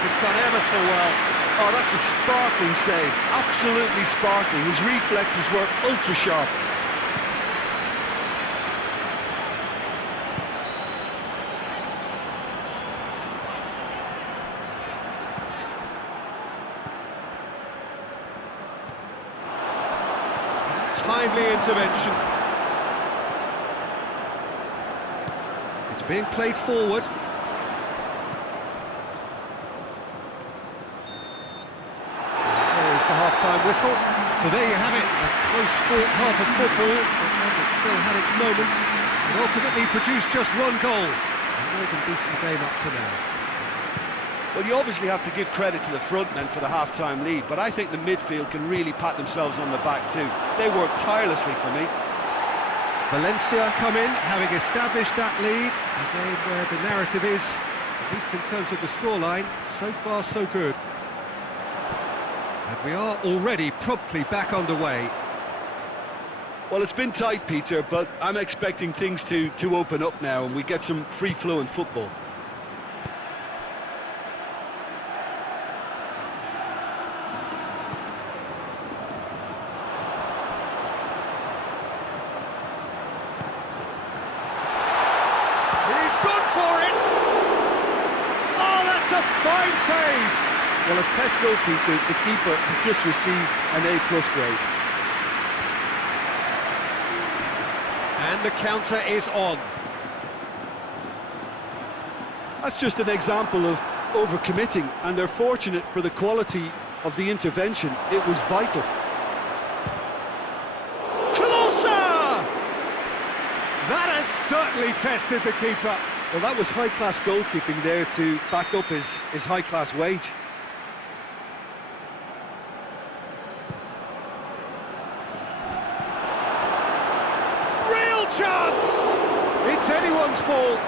goalkeeper's done ever so well. Oh, that's a sparkling save. Absolutely sparkling. His reflexes work ultra sharp. Timely intervention. It's being played forward. There is the half-time whistle. So there you have it, a close-fought half of football, but it still had its moments. It ultimately produced just one goal. A more than decent game up to now. Well, you obviously have to give credit to the front men for the half-time lead, but I think the midfield can really pat themselves on the back too. They work tirelessly for me. Valencia come in, having established that lead, a game where the narrative is, at least in terms of the scoreline, so far so good. And we are already promptly back underway. Well, it's been tight, Peter, but I'm expecting things to open up now and we get some free-flowing football. Fine save! Well, as tests go, Peter, the keeper has just received an A+ grade. And the counter is on. That's just an example of overcommitting, and they're fortunate for the quality of the intervention. It was vital. Closer! That has certainly tested the keeper. Well, that was high-class goalkeeping there to back up his high-class wage. Real chance! It's anyone's ball.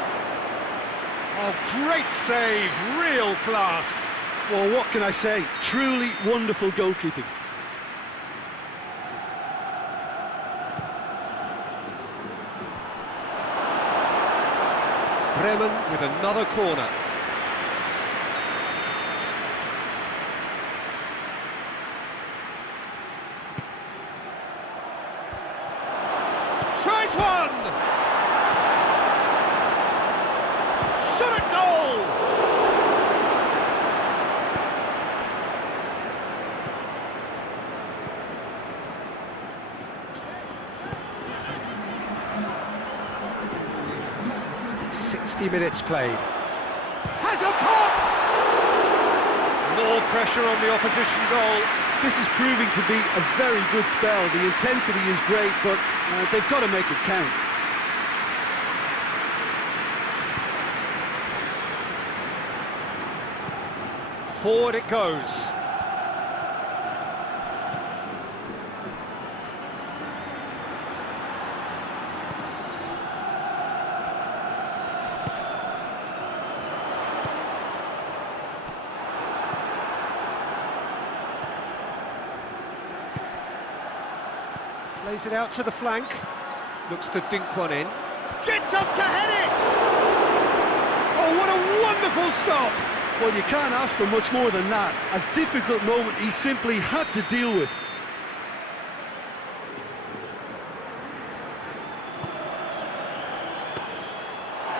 Oh, great save, real class. Well, what can I say? Truly wonderful goalkeeping. Bremen with another corner. Tries one! Shot at goal! Minutes played. Has a pop! More pressure on the opposition goal. This is proving to be a very good spell. The intensity is great, but they've got to make it count. Forward it goes. Plays it out to the flank. Looks to dink one in. Gets up to head it! Oh, what a wonderful stop! Well, you can't ask for much more than that. A difficult moment he simply had to deal with.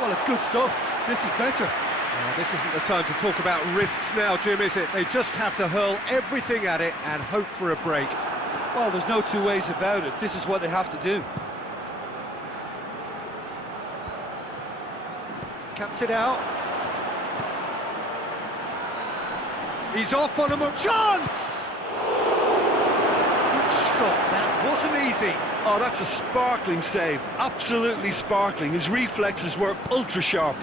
Well, it's good stuff. This is better. Oh, this isn't the time to talk about risks now, Jim, is it? They just have to hurl everything at it and hope for a break. Well, there's no two ways about it. This is what they have to do. Cuts it out. He's off on a chance! Good stop, that wasn't easy. Oh, that's a sparkling save. Absolutely sparkling. His reflexes were ultra sharp.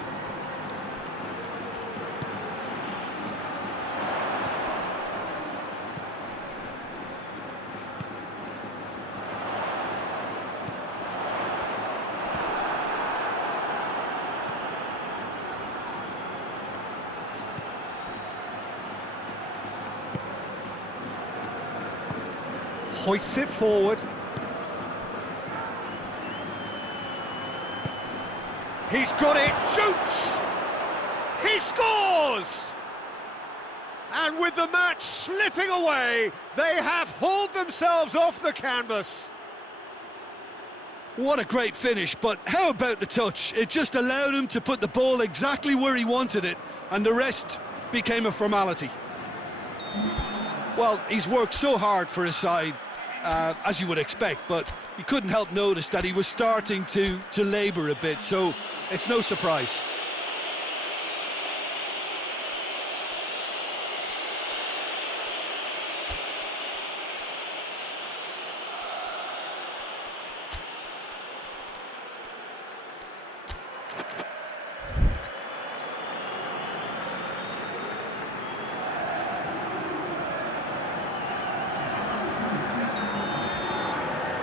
Hoists it forward. He's got it, shoots! He scores! And with the match slipping away, they have hauled themselves off the canvas. What a great finish, but how about the touch? It just allowed him to put the ball exactly where he wanted it, and the rest became a formality. Well, he's worked so hard for his side, as you would expect, but you couldn't help notice that he was starting to labour a bit, so it's no surprise.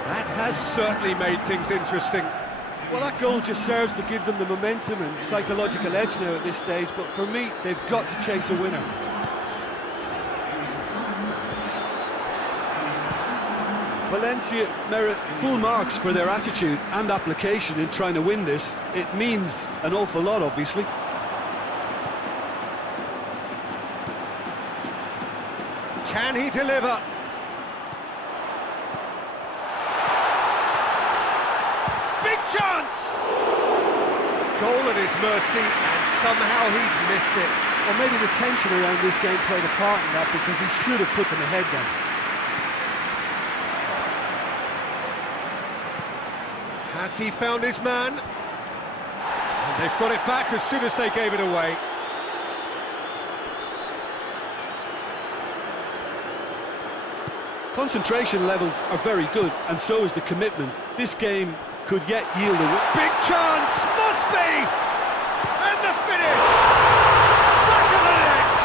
That has certainly made things interesting. Well, that goal just serves to give them the momentum and psychological edge now at this stage, but for me, they've got to chase a winner. Valencia merit full marks for their attitude and application in trying to win this. It means an awful lot, obviously. Can he deliver? Big chance! Goal at his mercy, and somehow he's missed it. Or maybe the tension around this game played a part in that, because he should have put them ahead then. Has he found his man? And they've got it back as soon as they gave it away. Concentration levels are very good, and so is the commitment. This game could yet yield a win. Big chance! Must be! And the finish! Back of the net!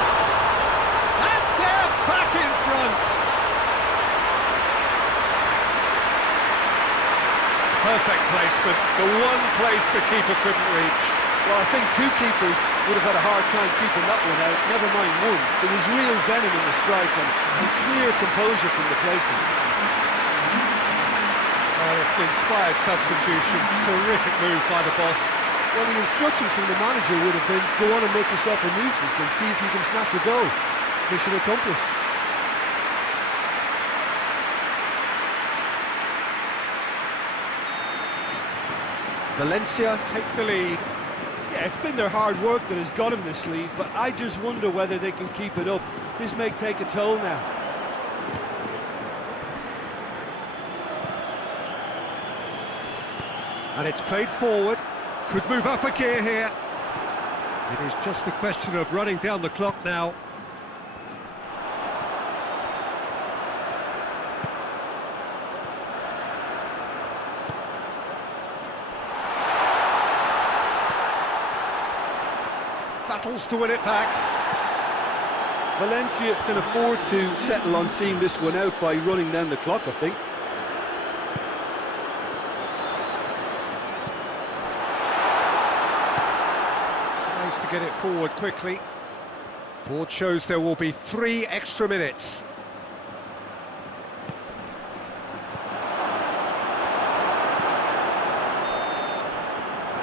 And they're back in front! Perfect placement, the one place the keeper couldn't reach. Well, I think two keepers would have had a hard time keeping that one out, never mind one. There was real venom in the strike and clear composure from the placement. Oh, it's an inspired substitution. Terrific move by the boss. Well, the instruction from the manager would have been, go on and make yourself a nuisance and see if you can snatch a goal. Mission accomplished. Valencia take the lead. Yeah, it's been their hard work that has got them this lead, but I just wonder whether they can keep it up. This may take a toll now. And it's played forward. Could move up a gear here. It is just a question of running down the clock now. Battles to win it back. Valencia can afford to settle on seeing this one out by running down the clock, I think. Tries to get it forward quickly. Board shows there will be 3 extra minutes.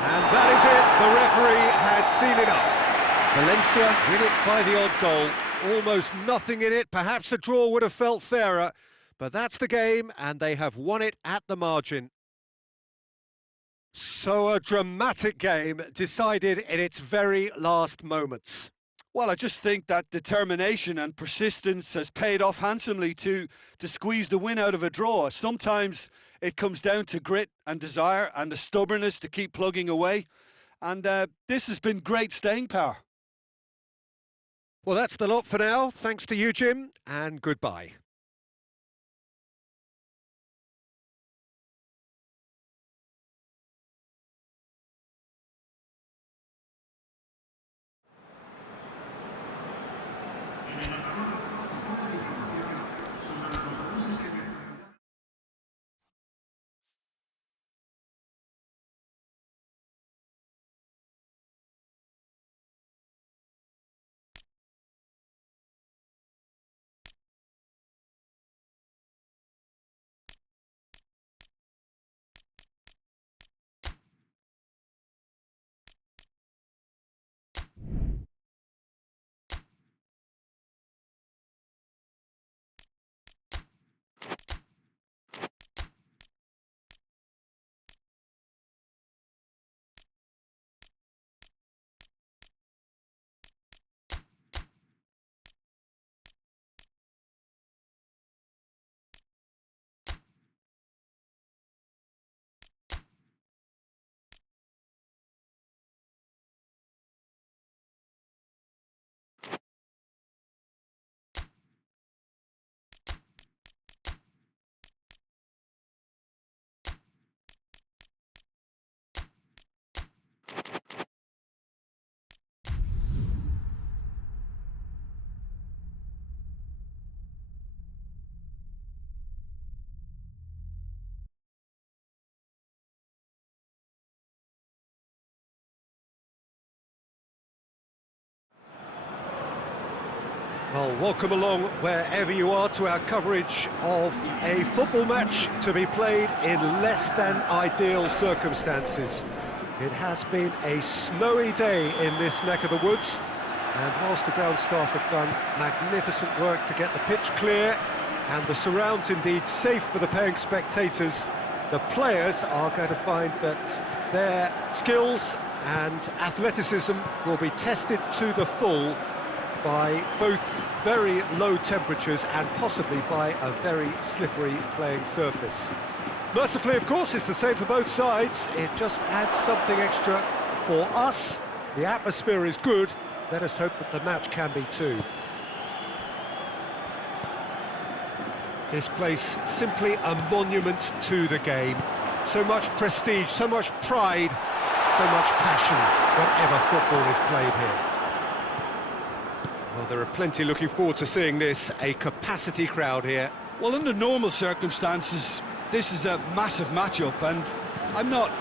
And that is it. The referee has seen enough. Valencia win it by the odd goal. Almost nothing in it. Perhaps a draw would have felt fairer. But that's the game, and they have won it at the margin. So a dramatic game decided in its very last moments. Well, I just think that determination and persistence has paid off handsomely to squeeze the win out of a draw. Sometimes it comes down to grit and desire and the stubbornness to keep plugging away. And this has been great staying power. Well, that's the lot for now. Thanks to you, Jim, and goodbye. Well, welcome along wherever you are to our coverage of a football match to be played in less than ideal circumstances. It has been a snowy day in this neck of the woods, and whilst the ground staff have done magnificent work to get the pitch clear and the surrounds indeed safe for the paying spectators, the players are going to find that their skills and athleticism will be tested to the full by both very low temperatures and possibly by a very slippery playing surface. Mercifully, of course, it's the same for both sides. It just adds something extra for us. The atmosphere is good. Let us hope that the match can be too. This place simply a monument to the game. So much prestige, so much pride, so much passion whenever football is played here. Well, there are plenty looking forward to seeing this, a capacity crowd here. Well, under normal circumstances, this is a massive matchup, and I'm not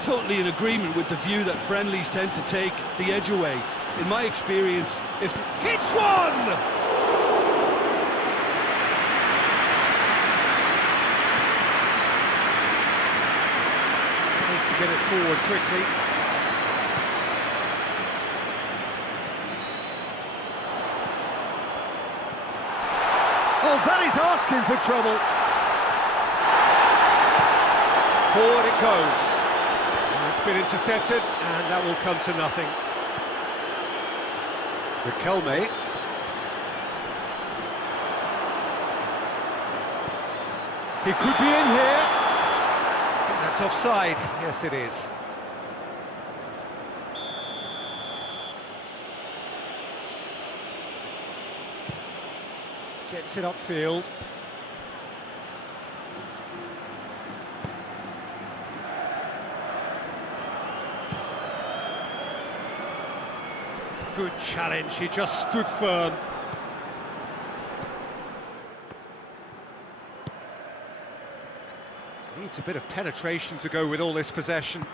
totally in agreement with the view that friendlies tend to take the edge away. In my experience, if the... hits one! Nice to get it forward quickly. Oh, that is asking for trouble. Forward it goes. It's been intercepted, and that will come to nothing. Riquelme. He could be in here. I think that's offside. Yes, it is. Gets it upfield. Good challenge, he just stood firm. Needs a bit of penetration to go with all this possession.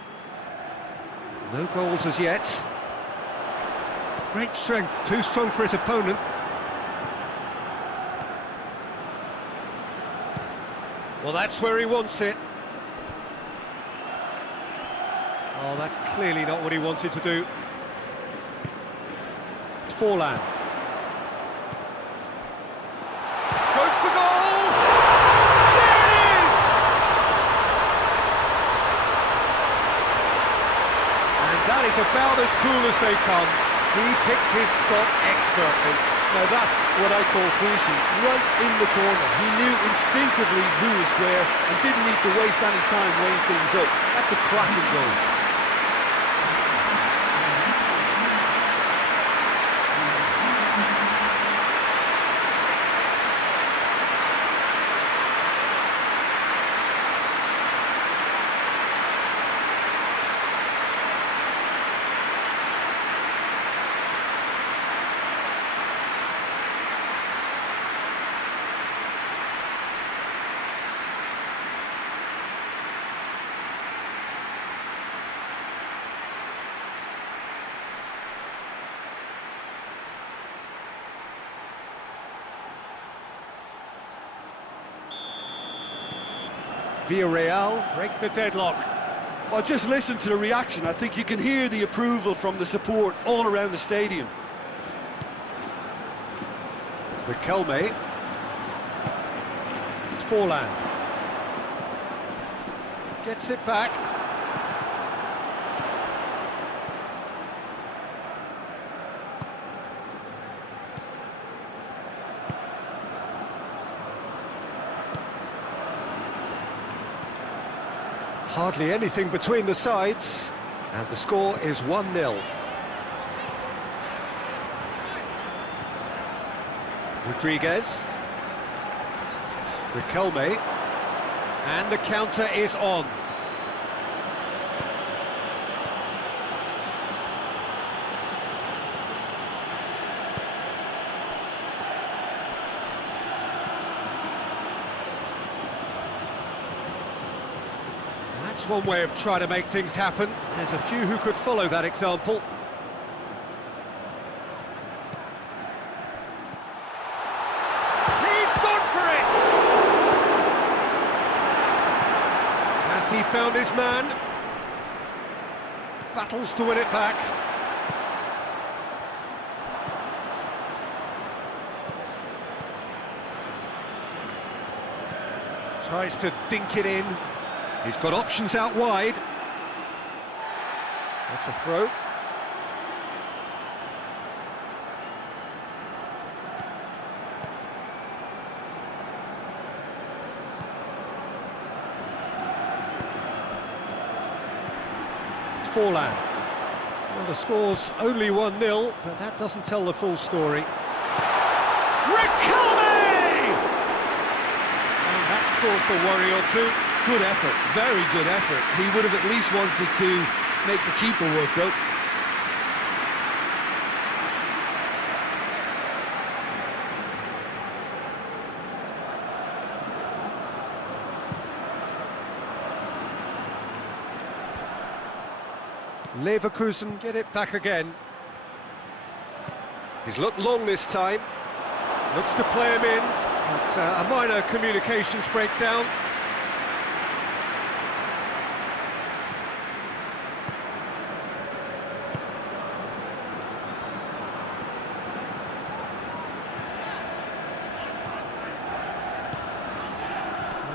No goals as yet. Great strength, too strong for his opponent. Well, that's where he wants it. Oh, that's clearly not what he wanted to do. Forlan. Goes for goal! There it is! And that is about as cool as they come. He picked his spot expertly. Now that's what I call finishing, right in the corner. He knew instinctively who was where and didn't need to waste any time weighing things up. That's a cracking goal. Villarreal break the deadlock. Well, just listen to the reaction. I think you can hear the approval from the support all around the stadium. Riquelme. Forlan. Gets it back. Hardly anything between the sides, and the score is 1-0. Rodriguez. Riquelme. And the counter is on. That's one way of trying to make things happen. There's a few who could follow that example. found his man. Battles to win it back. Tries to dink it in. He's got options out wide. That's a throw. Forlan. Well, the score's only 1-0, but that doesn't tell the full story. Riquelme! And that's caused a worry or two. Good effort, very good effort. He would have at least wanted to make the keeper work, though. Leverkusen get it back again. He's looked long this time. Looks to play him in. It's a minor communications breakdown.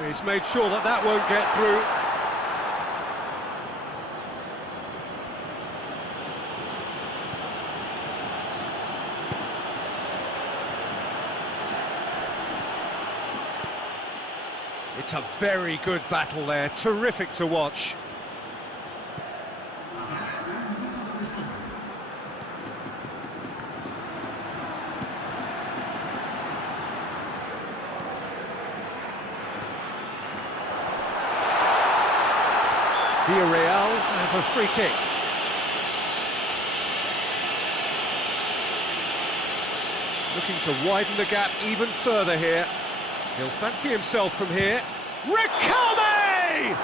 He's made sure that that won't get through. It's a very good battle there, terrific to watch. Villarreal have a free kick. Looking to widen the gap even further here. He'll fancy himself from here. Riquelme!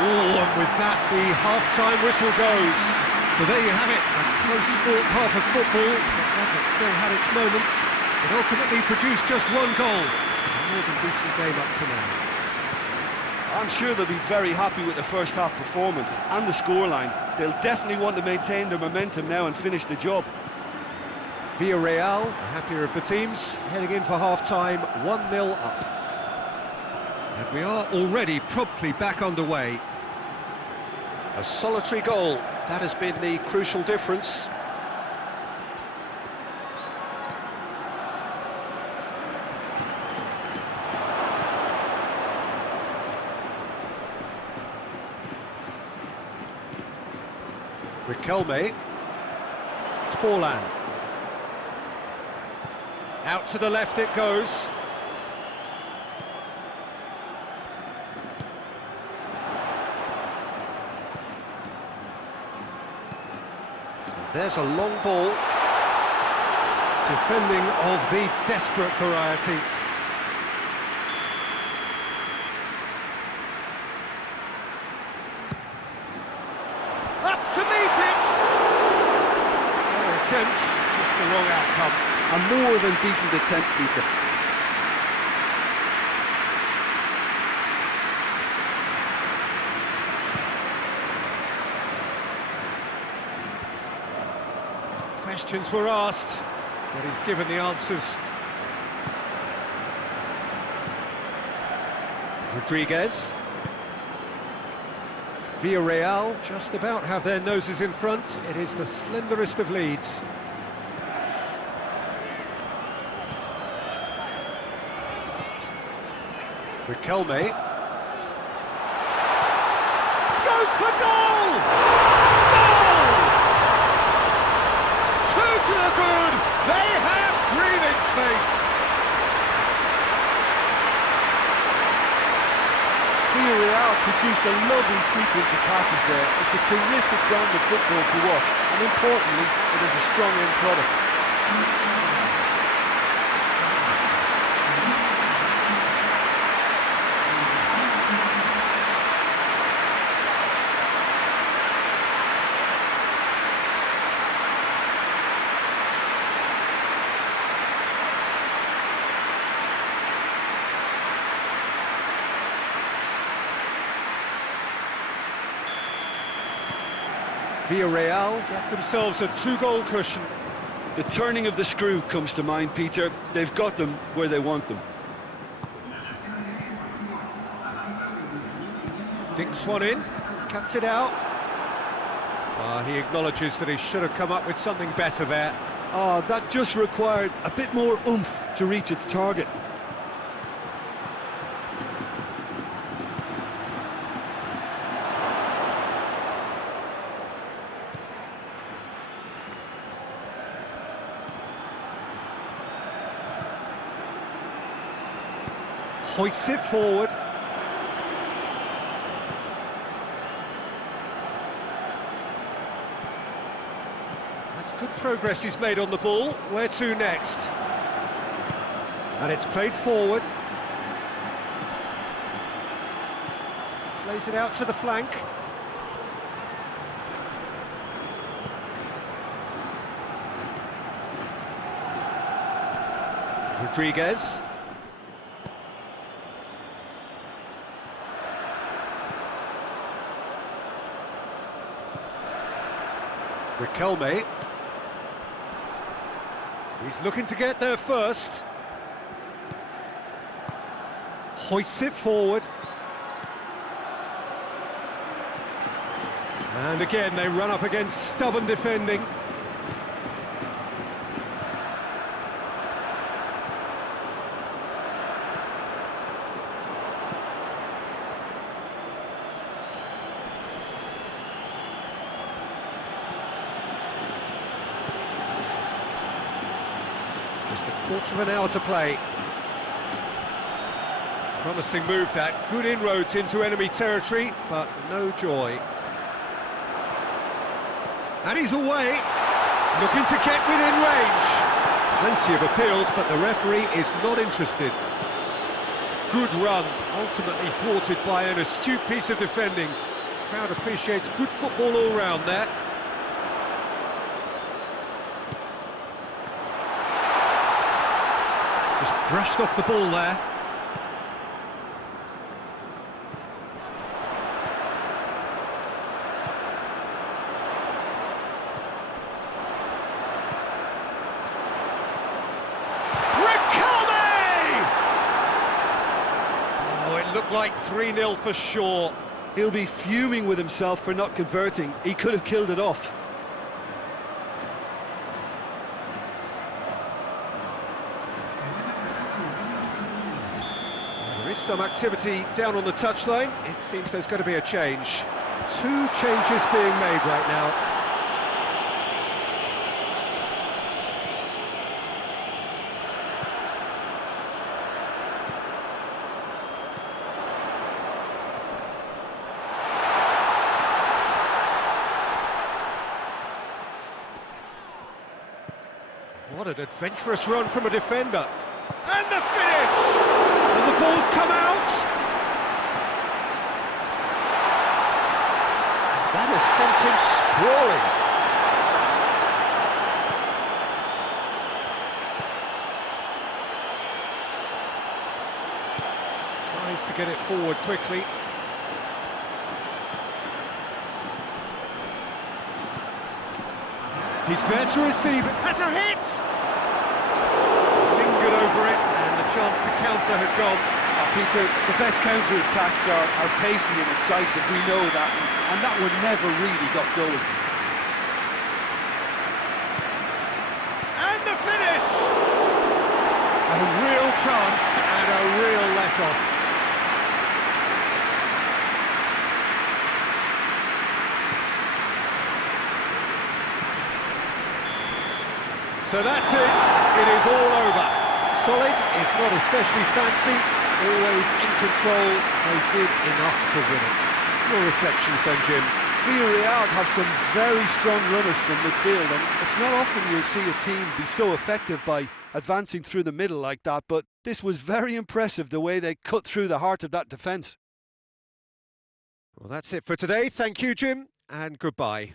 Oh, and with that, the half-time whistle goes. So there you have it, a close-fought half of football, but one that still had its moments. It ultimately produced just one goal. A more than decent game up to now. I'm sure they'll be very happy with the first half performance and the scoreline. They'll definitely want to maintain their momentum now and finish the job. Villarreal, the happier of the teams, heading in for half-time, 1-0 up. And we are already promptly back underway. A solitary goal, that has been the crucial difference. Riquelme. Forlan. Out to the left it goes. And there's a long ball. Defending of the desperate variety. Up to meet it! Fair attempt, just the wrong outcome. A more than decent attempt, Peter. Questions were asked, but he's given the answers. Rodriguez. Villarreal just about have their noses in front. It is the slenderest of leads. Riquelme. Goes for goal! Goal! 2 to the good! They have breathing space! Villarreal produced a lovely sequence of passes there. It's a terrific brand of football to watch, and importantly, it is a strong end product. Villarreal get themselves a 2-goal cushion. The turning of the screw comes to mind, Peter. They've got them where they want them. Dinks one in, cuts it out. He acknowledges that he should have come up with something better there. Oh, that just required a bit more oomph to reach its target. Hoists it forward. That's good progress he's made on the ball. Where to next? And it's played forward. Plays it out to the flank. Rodriguez. Riquelme. He's looking to get there first. Hoists it forward. And again, they run up against stubborn defending. Just a quarter of an hour to play. Promising move that, good inroads into enemy territory, but no joy. And he's away, looking to get within range. Plenty of appeals, but the referee is not interested. Good run, ultimately thwarted by an astute piece of defending. Crowd appreciates good football all round there. Just brushed off the ball there. Looked like 3-0 for sure. He'll be fuming with himself for not converting. He could have killed it off. There is some activity down on the touchline. It seems there's going to be a change. 2 changes being made right now. What an adventurous run from a defender. And the finish! And the ball's come out! That has sent him sprawling. Tries to get it forward quickly. He's there to receive it. Has a hit! Lingered over it, and the chance to counter had gone. Peter, the best counter-attacks are pacey and incisive, we know that, and that one never really got going. And the finish! A real chance and a real let-off. So that's it. It is all over. Solid, if not especially fancy, always in control. They did enough to win it. Your reflections then, Jim? Villarreal have some very strong runners from midfield, and it's not often you'll see a team be so effective by advancing through the middle like that, but this was very impressive the way they cut through the heart of that defence. Well, that's it for today. Thank you, Jim, and goodbye.